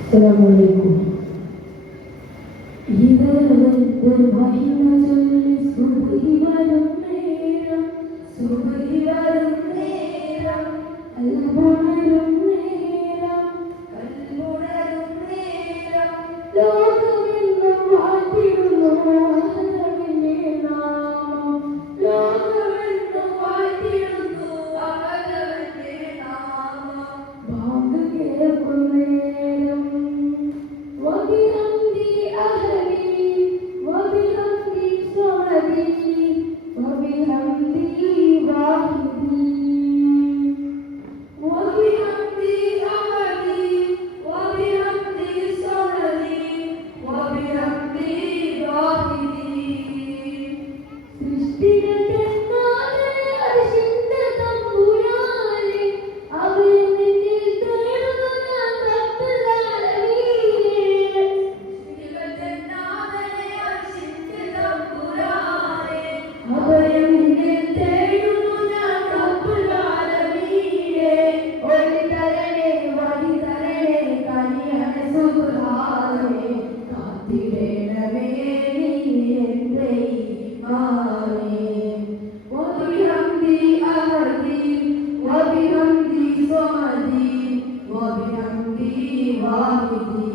അസ്സലാമലൈക്കും. ഇതവന്റെ മഹിമ ചൊല്ലി സുബ്ഹി വരും നേരം, സുബ്ഹി വരും നേരം, കൽബുണരും നേരം, കൽബുണരും നേരം, ലോകമെന്നും വാഴ്ത്തിടുന്നു അഹദവന്റെ നാമം, ലോകമെന്നും വാഴ്ത്തിടുന്നു അഹദവന്റെ നാമം. ബാങ്ക് കേൾക്കും നേരം വബിഹംദി അഹദി വബിഹംദി സ്വമദി വബിഹംദി വാഹിദി, വബിഹംദി അഹദി വബിഹംദി സ്വമദി വബിഹംദി വാഹിദി. സൃഷ്ടികത്തെ നാദേ അർശിന്റെ തമ്പുരാനെ, അവൻ നിന്നിൽ തേടുന്നു ഞാൻ റബ്ബുൽ ആലമീനെ. സൃഷ്ടികത്തെ നാദേ അർശിന്റെ തമ്പുരാനെ, അവൻ നിന്നിൽ തേടുന്നു ഞാൻ റബ്ബുൽ ആലമീനെ. ഒളി തരണേ വഴി തരണേ കനിയണേ സുബ്ഹാനേ, കാത്തിടേണമേ നീ എന്റെ ഈമാനെ. വബിഹംദി അഹദി വബിഹംദി സ്വമദി വബിഹംദി വാഹിദി,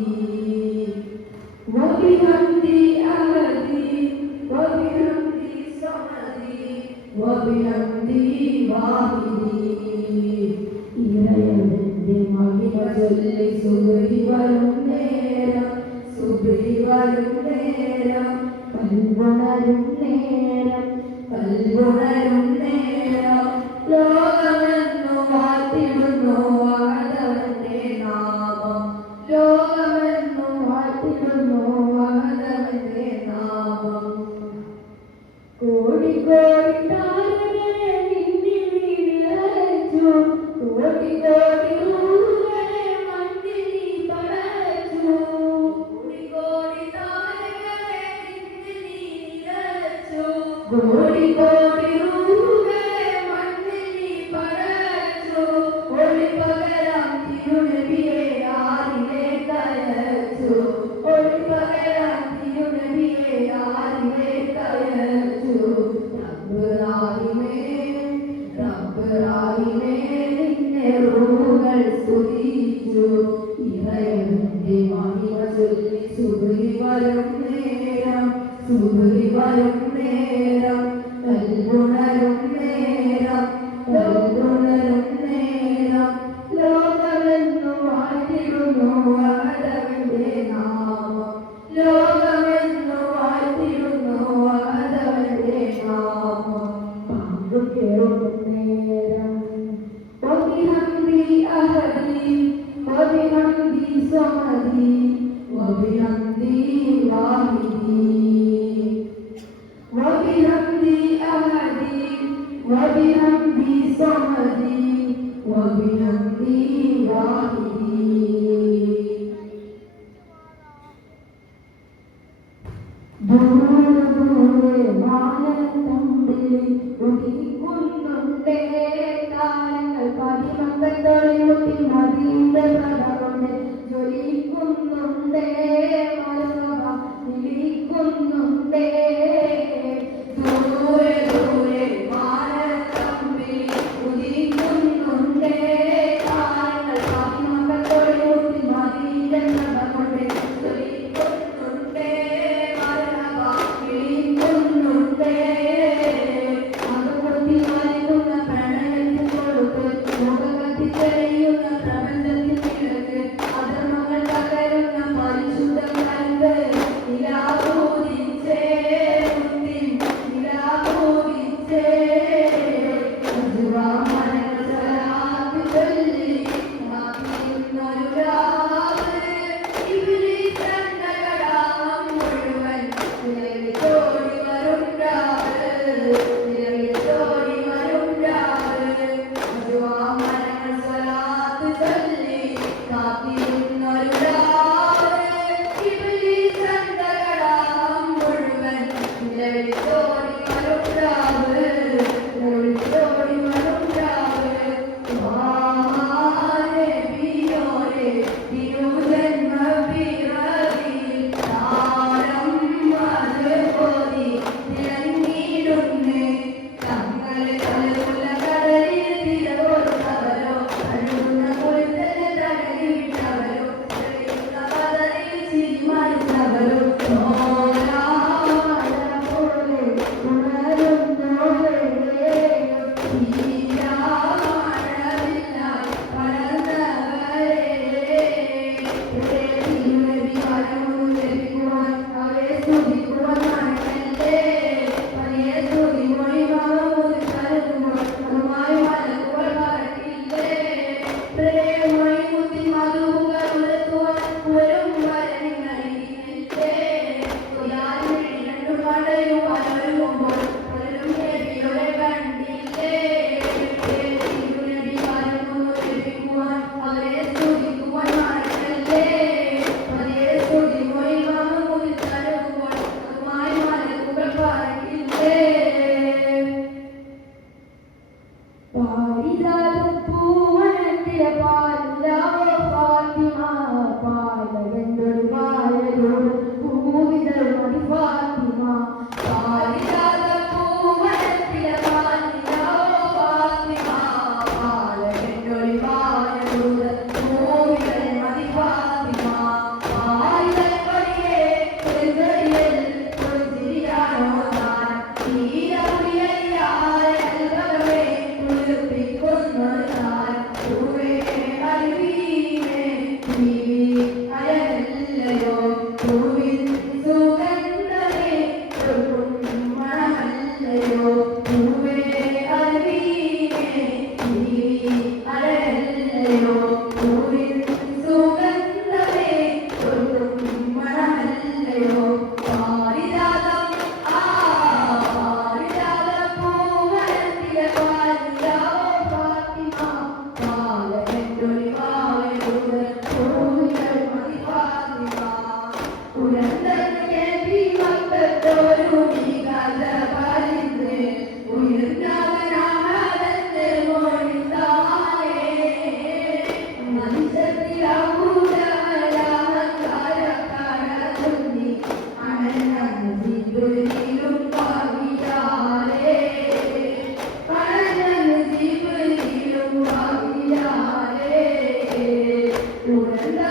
വബിഹംദി അഹദി വബിഹംദി സ്വമദി വബിഹംദി വാഹിദി. ഇറയവന്റെ മഹിമ ചൊല്ലി സുബ്ഹി വരും നേരം, സുബ്ഹി വരും നേരം, കൽബുണരും നേരം, കൽബുണരും നേരം, ലോകമെന്നു വാഴ്ത്തിടുന്നു അഹദവന്റെ നാമം, ലോകമെന്നു വാഴ്ത്തിടുന്നു അഹദവന്റെ നാമം. കോടി കോടി താരകളെ നിന്നിൽ നിറച്ചു, കോടി കോടി റൂഹുകളെ മണ്ണിൽ നീ പടച്ചു, കോടി കോടി താരകളെ നിന്നിൽ നീ നിറച്ചു, കോടി കോടി റൂഹുകളെ മണ്ണിൽ നീ പടച്ചു. ഒളി പകരാം തിരുനബിയെ ആരിലേക്ക് അയച്ചു, ഒളി പകരാം തിരുനബിയെ ആരിലേക്ക് അയച്ചു. റബ്ബ് റാഹിമേ, റബ്ബ് റാഹിമേ, നിന്നെ റൂഹുകൾ സ്തുതിച്ചു. ഇറയവന്റെ മഹിമ ചൊല്ലി സുബ്ഹി വരും നേരം, സുബ്ഹി വരും നേരം, കൽബുണരും നേരം, കൽബുണരും നേരം, ലോകമെന്നു വാഴ്ത്തിടുന്നു അഹദവന്റെ നാമം, ലോകമെന്നു വാഴ്ത്തിടുന്നു അഹദവന്റെ നാമം. ബാങ്ക് കേൾക്കും നേരം വബിഹംദി അഹദി വബിഹംദി സ്വമദി വബിഹംദി വാഹിദി, വബിഹംദി അഹദി വബിഹംദി സ്വമദി വബിഹംദി വാഹിദി. ദൂരെ ദൂരെ മാനത്തമ്പിൽ ഉദിക്കുന്നുണ്ടേ താരങ്ങൾ, പതിമക്കൾ തൊഴിമുട്ടി മദീന്റെ പ്രഭ കൊണ്ട് ജ്വലിക്കുന്നുണ്ടേ, മറുപ വിളിക്കുന്നുണ്ടേ. ദൂരെ ദൂരെ മാനത്തമ്പിൽ ഉദിക്കുന്നുണ്ടേ താരങ്ങൾ, പതിമക്കൾ തൊഴിമുട്ടി മദീന്റെ പ്രഭ കൊണ്ട് ജ്വലിക്കുന്നുണ്ടേ, മറുപ വിളിക്കുന്നുണ്ടേ. മകപൊത്തി മരിക്കുന്ന പ്രണയത്തിൽ കൊടുത്ത് മുഖകത്തി തെളിയുന്ന പ്രപഞ്ചത്തിൽ കിഴക്ക്, അധർമ്മങ്ങൾ പകരുന്ന പരിശുദ്ധ കൽബ് നിലാവൂരിച്ചേ, മുന്നിൽ നിലാവൂരിച്ചേ. അജുവാമനകൾ സ്വലാത്ത് ചൊല്ലി കാത്തിരുന്നൊരു രാവ്, ഇബ്ലീസ് കണ്ട കടാഹം മുഴുവൻ നിലവിലോടി വരും രാവ്, നിലവിലോടി വരും രാവ്. അജുവാമനകൾ സ്വലാത്ത് ചൊല്ലി പാലിലാവോ ഫാത്തിമ പാലകന്തൊരു പാലയോട് പൂവിതൾ മതി ഫാത്തിമ പാലിലാത പൂവനത്തില പാലിലാവോ ഫാത്തിമ പാലകന്തൊരു പാലയോട് പൂവിതൾ മതി ഫാത്തിമ പാലിതൾ കൊടിയേ ചെറുകടിയൽ കൊടിയാണോ താൻ തീരമുടിയായ അൽവകവേ കുളിർപ്പിക്കുന്നു താൻ പൂവേ അരുവീമേ അയലല്ലയോ പൂവിൻ സുഗന്ധമേ മണമല്ലയോ പൂവേ അരുവീമേ അയലല്ലയോ പൂവിൻ സുഗന്ധമേ മണമല്ലയോ പാരിജാതം പാരിജാതം പൂവനത്തില പാലിലാവോ ഫാത്തിമ പാലകന്തൊരു പാലയോട് പൂവിതൾ മതി ഫാത്തിമ ഉയർന്നൊരു കേൾവി മക്കത്തൊരു നീകാത പാലിന്ന് ഉയർന്നവനാമലത്ത് മോണിതാനേ മനുഷ്യത്തിലാവൂരമലാമക്കാരക്കാരതുന്നി അനന്നം ജീവനിലും ഭാവിയാലേ അനന്നം ജീവനിലും ഭാവിയാലേ ഉണർന്ന